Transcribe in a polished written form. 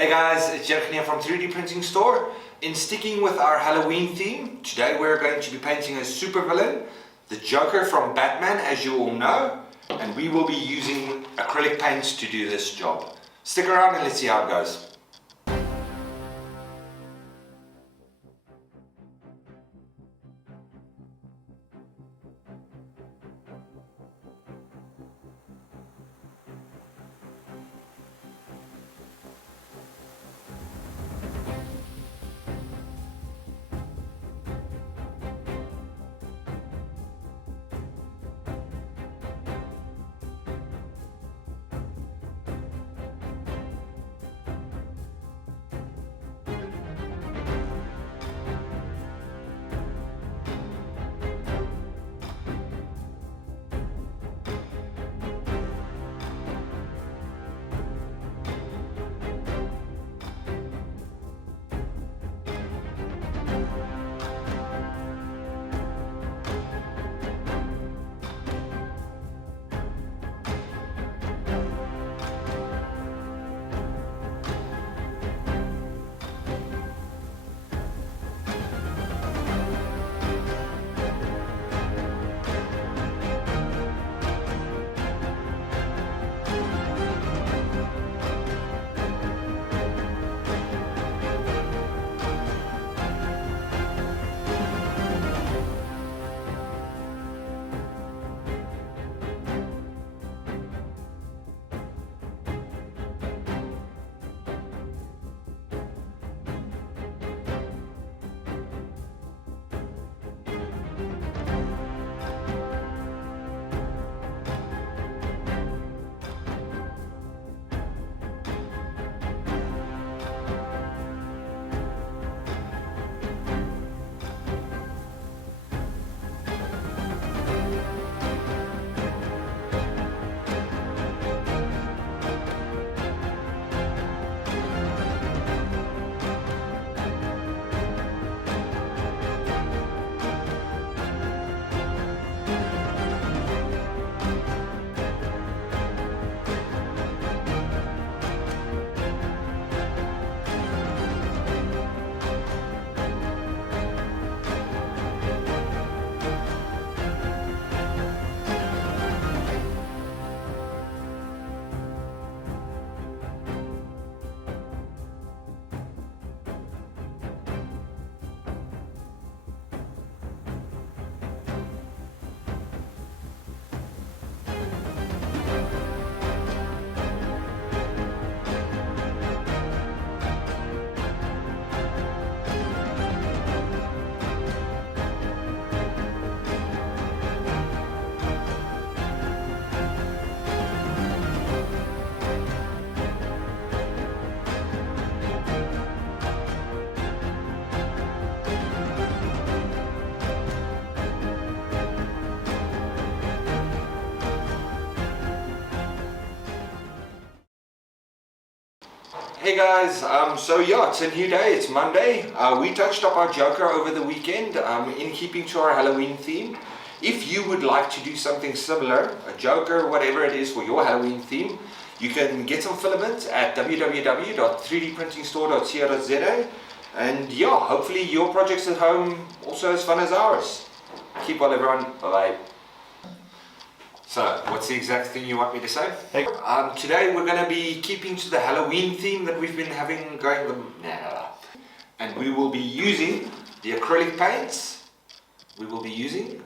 Hey guys, it's Jurgen here from 3D Printing Store. In sticking with our Halloween theme, today we're going to be painting a supervillain, the Joker from Batman, as you all know, and we will be using acrylic paints to do this job. Stick around and let's see how it goes. Hey guys, so yeah, it's a new day, it's Monday. We touched up our Joker over the weekend in keeping to our Halloween theme. If you would like to do something similar, a Joker, whatever it is for your Halloween theme, you can get some filaments at www.3dprintingstore.co.za, and yeah, hopefully your projects at home also as fun as ours. Keep well everyone, bye bye. So, what's the exact thing you want me to say? Hey. Today we're going to be keeping to the Halloween theme that we've been having going, and we will be using the acrylic paints. We will be using